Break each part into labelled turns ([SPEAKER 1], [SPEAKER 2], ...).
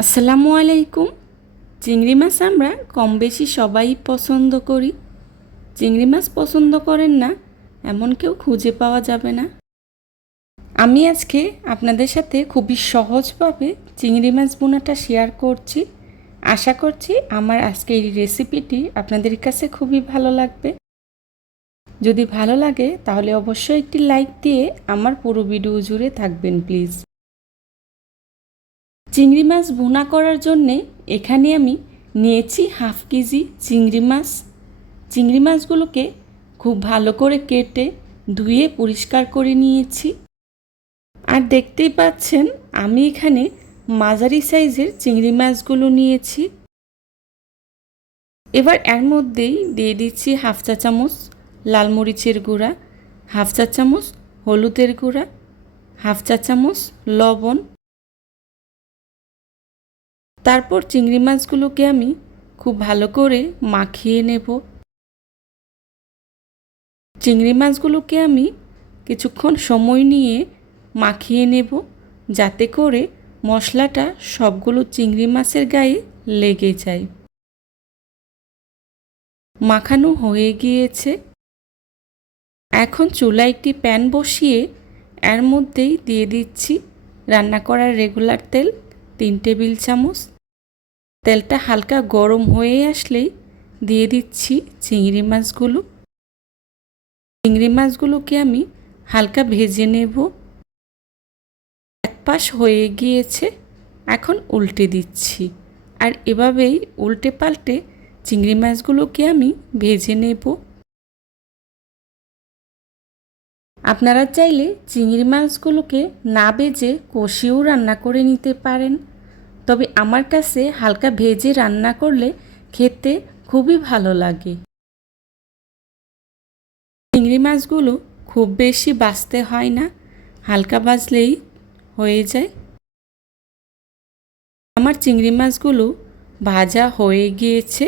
[SPEAKER 1] আসসালামু আলাইকুম। চিংড়ি মাছ আমরা কম বেশি সবাই পছন্দ করি। চিংড়ি মাছ পছন্দ করেন না, এমন কেউ খুঁজে পাওয়া যাবে না। আমি আজকে আপনাদের সাথে খুবই সহজভাবে চিংড়ি মাছ বোনাটা শেয়ার করছি। আশা করছি আমার আজকে এই রেসিপিটি আপনাদের কাছে খুবই ভালো লাগবে। যদি ভালো লাগে তাহলে অবশ্যই একটি লাইক দিয়ে আমার পুরো ভিডিও জুড়ে থাকবেন, প্লিজ। চিংড়ি মাছ ভুনা করার জন্যে এখানে আমি নিয়েছি হাফ কেজি চিংড়ি মাছ। চিংড়ি মাছগুলোকে খুব ভালো করে কেটে ধুয়ে পরিষ্কার করে নিয়েছি। আর দেখতেই পাচ্ছেন, আমি এখানে মাঝারি সাইজের চিংড়ি মাছগুলো নিয়েছি। এবার এর মধ্যেই দিয়ে দিচ্ছি হাফ চা চামচ লাল মরিচের গুঁড়া, হাফ চা চামচ হলুদের গুঁড়া, হাফ চা চামচ লবণ তারপর চিংড়ি মাছগুলোকে আমি খুব ভালো করে মাখিয়ে নেব। চিংড়ি মাছগুলোকে আমি কিছুক্ষণ সময় নিয়ে মাখিয়ে নেব যাতে করে মশলাটা সবগুলো চিংড়ি মাছের গায়ে লেগে যায়। মাখানো হয়ে গিয়েছে। এখন চুলা একটি প্যান বসিয়ে এর মধ্যেই দিয়ে দিচ্ছি রান্না করার রেগুলার তেল। তিন টেবিল চামচ। তেলটা হালকা গরম হয়ে আসলেই দিয়ে দিচ্ছি চিংড়ি মাছগুলো। চিংড়ি মাছগুলোকে আমি হালকা ভেজে নেব। এক পাশ হয়ে গিয়েছে, এখন উল্টে দিচ্ছি। আর এভাবেই উল্টে পাল্টে চিংড়ি মাছগুলোকে আমি ভেজে নেব। আপনারা চাইলে চিংড়ি মাছগুলোকে না ভেজে কষিয়েও রান্না করে নিতে পারেন। তবে আমার কাছে হালকা ভেজে রান্না করলে খেতে খুবই ভালো লাগে। চিংড়ি মাছগুলো খুব বেশি বাছতে হয় না, হালকা বাজলেই হয়ে যায়। আমার চিংড়ি মাছগুলো ভাজা হয়ে গিয়েছে,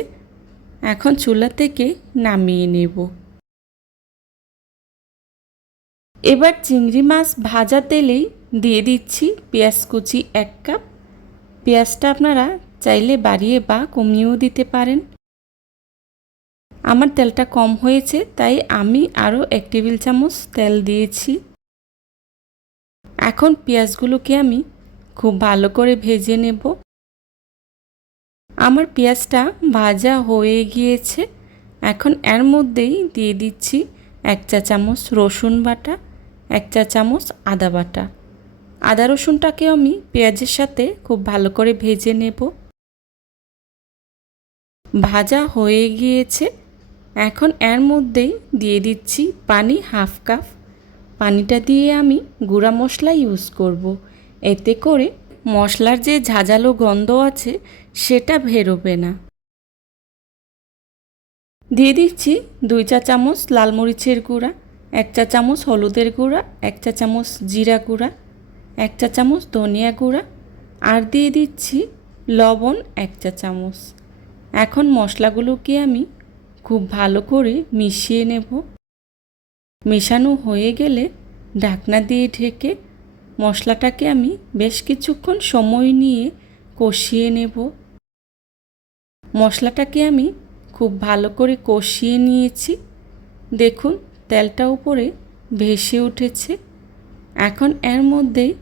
[SPEAKER 1] এখন চুলা থেকে নামিয়ে নেব। এবার চিংড়ি মাছ ভাজা তেলেই দিয়ে দিচ্ছি পেঁয়াজ কুচি এক কাপ। পেঁয়াজটা আপনারা চাইলে বাড়িয়ে বা কমিয়েও দিতে পারেন। আমার তেলটা কম হয়েছে, তাই আমি আরও এক টেবিল চামচ তেল দিয়েছি। এখন পেঁয়াজগুলোকে আমি খুব ভালো করে ভেজে নেব। আমার পেঁয়াজটা ভাজা হয়ে গিয়েছে। এখন এর মধ্যেই দিয়ে দিচ্ছি এক চা চামচ রসুন বাটা। এক চা চামচ আদা বাটা। আদা রসুনটাকে আমি পেঁয়াজের সাথে খুব ভালো করে ভেজে নেব। ভাজা হয়ে গিয়েছে। এখন এর মধ্যেই দিয়ে দিচ্ছি পানি হাফ কাপ। পানিটা দিয়ে আমি গুঁড়া মশলা ইউজ করব। এতে করে মশলার যে ঝাঁঝালো গন্ধ আছে সেটা বেরোবে না। দিয়ে দিচ্ছি দুই চা চামচ লাল মরিচের গুঁড়া। এক চা চামচ হলুদের গুঁড়া, এক চা চামচ জিরা গুঁড়া, এক চা চামচ ধনিয়া গুঁড়া, আর দিয়ে দিচ্ছি লবণ এক চা চামচ। এখন মশলাগুলোকে আমি খুব ভালো করে মিশিয়ে নেব। মেশানো হয়ে গেলে ঢাকনা দিয়ে ঢেকে মশলাটাকে আমি বেশ কিছুক্ষণ সময় নিয়ে কষিয়ে নেব। মশলাটাকে আমি খুব ভালো করে কষিয়ে নিয়েছি। দেখুন তেলটা উপরে ভেসে উঠেছে। এখন এর মধ্যেই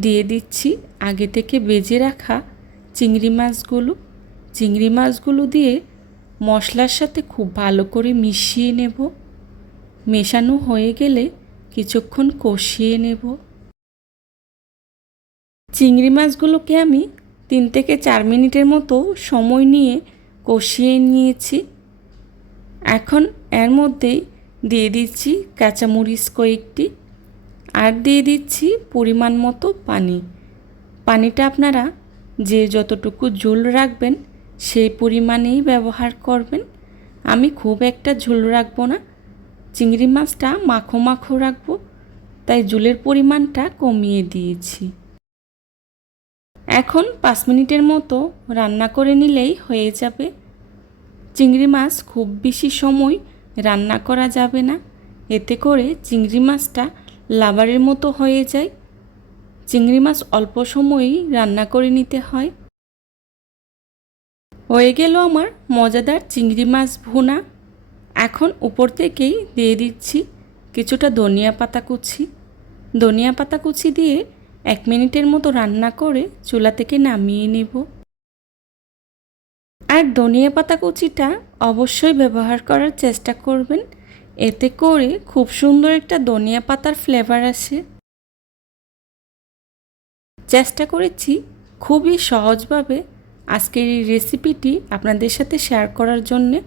[SPEAKER 1] দিয়ে দিচ্ছি আগে থেকে বেজে রাখা চিংড়ি মাছগুলো। চিংড়ি মাছগুলো দিয়ে মশলার সাথে খুব ভালো করে মিশিয়ে নেব। মেশানো হয়ে গেলে কিছুক্ষণ কষিয়ে নেব। চিংড়ি মাছগুলোকে আমি তিন থেকে চার মিনিটের মতো সময় নিয়ে কষিয়ে নিয়েছি। এখন এর মধ্যেই দিয়ে দিচ্ছি কাঁচামরিচ কয়েকটি আর দিয়ে দিচ্ছি পরিমাণ মতো পানি। পানিটা আপনারা যে যতটুকু ঝোল রাখবেন সেই পরিমাণেই ব্যবহার করবেন। আমি খুব একটা ঝোল রাখব না, চিংড়ি মাছটা মাখো মাখো রাখব, তাই ঝোলের পরিমাণটা কমিয়ে দিয়েছি। এখন পাঁচ মিনিটের মতো রান্না করে নিলেই হয়ে যাবে। চিংড়ি মাছ খুব বেশি সময় রান্না করা যাবে না। এতে করে চিংড়ি মাছটা লাবারের মতো হয়ে যায়। চিংড়ি মাছ অল্প সময়েই রান্না করে নিতে হয়। হয়ে গেল আমার মজাদার চিংড়ি মাছ ভুনা। এখন উপর থেকেই দিয়ে দিচ্ছি কিছুটা ধনিয়া পাতা কুচি। ধনিয়া পাতা কুচি দিয়ে এক মিনিটের মতো রান্না করে চুলা থেকে নামিয়ে নেব। আর ধনিয়া পাতা কুচিটা অবশ্যই ব্যবহার করার চেষ্টা করবেন। এতে করে খুব সুন্দর একটা ধনিয়া পাতার ফ্লেভার আসে। চেষ্টা করেছি খুবই সহজভাবে আজকের এই রেসিপিটি আপনাদের সাথে শেয়ার করার জন্যে।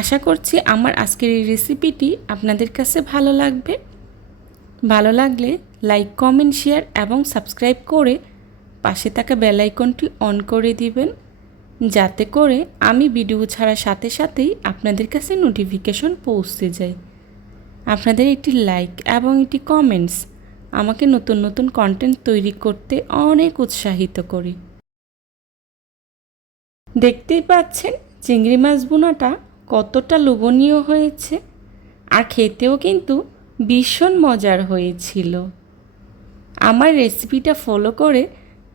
[SPEAKER 1] আশা করছি আমার আজকের এই রেসিপিটি আপনাদের কাছে ভালো লাগবে। ভালো লাগলে লাইক কমেন্ট শেয়ার এবং সাবস্ক্রাইব করে পাশে থাকা বেলাইকনটি অন করে দিবেন। যাতে করে আমি ভিডিও ছাড়ার সাথে সাথেই আপনাদের কাছে নোটিফিকেশন পৌঁছতে যায়। আপনাদের একটি লাইক এবং একটি কমেন্টস আমাকে নতুন নতুন কন্টেন্ট তৈরি করতে অনেক উৎসাহিত করে। দেখতেই পাচ্ছেন চিংড়ি মাছ বোনাটা কতটা লোভনীয় হয়েছে আর খেতেও কিন্তু ভীষণ মজার হয়েছিল। আমার রেসিপিটা ফলো করে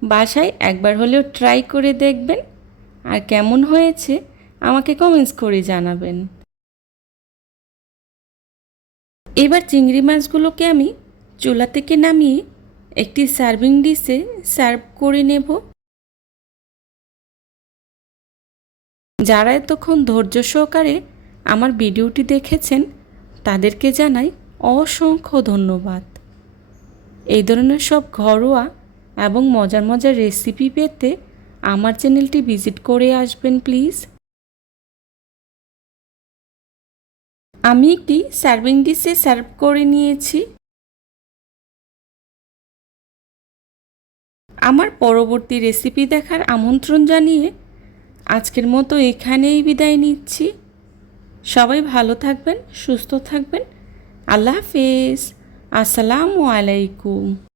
[SPEAKER 1] বাসায় একবার হলেও ট্রাই করে দেখবেন। আর কেমন হয়েছে আমাকে কমেন্টস করে জানাবেন। এবার চিংড়ি মাছগুলোকে আমি চুলা থেকে নামিয়ে একটি সার্ভিং ডিশে সার্ভ করে নেব। যারা এতক্ষণ ধৈর্য সহকারে আমার ভিডিওটি দেখেছেন, তাদেরকে জানাই অসংখ্য ধন্যবাদ। এই ধরনের সব ঘরোয়া এবং মজার মজার রেসিপি পেতে আমার চ্যানেলটি ভিজিট করে আসবেন, প্লিজ। আমি একটি সার্ভিং ডিশে সার্ভ করে নিয়েছি। আমার পরবর্তী রেসিপি দেখার আমন্ত্রণ জানিয়ে আজকের মতো এখানেই বিদায় নিচ্ছি। সবাই ভালো থাকবেন, সুস্থ থাকবেন। আল্লাহ হাফেজ। আসসালামু আলাইকুম।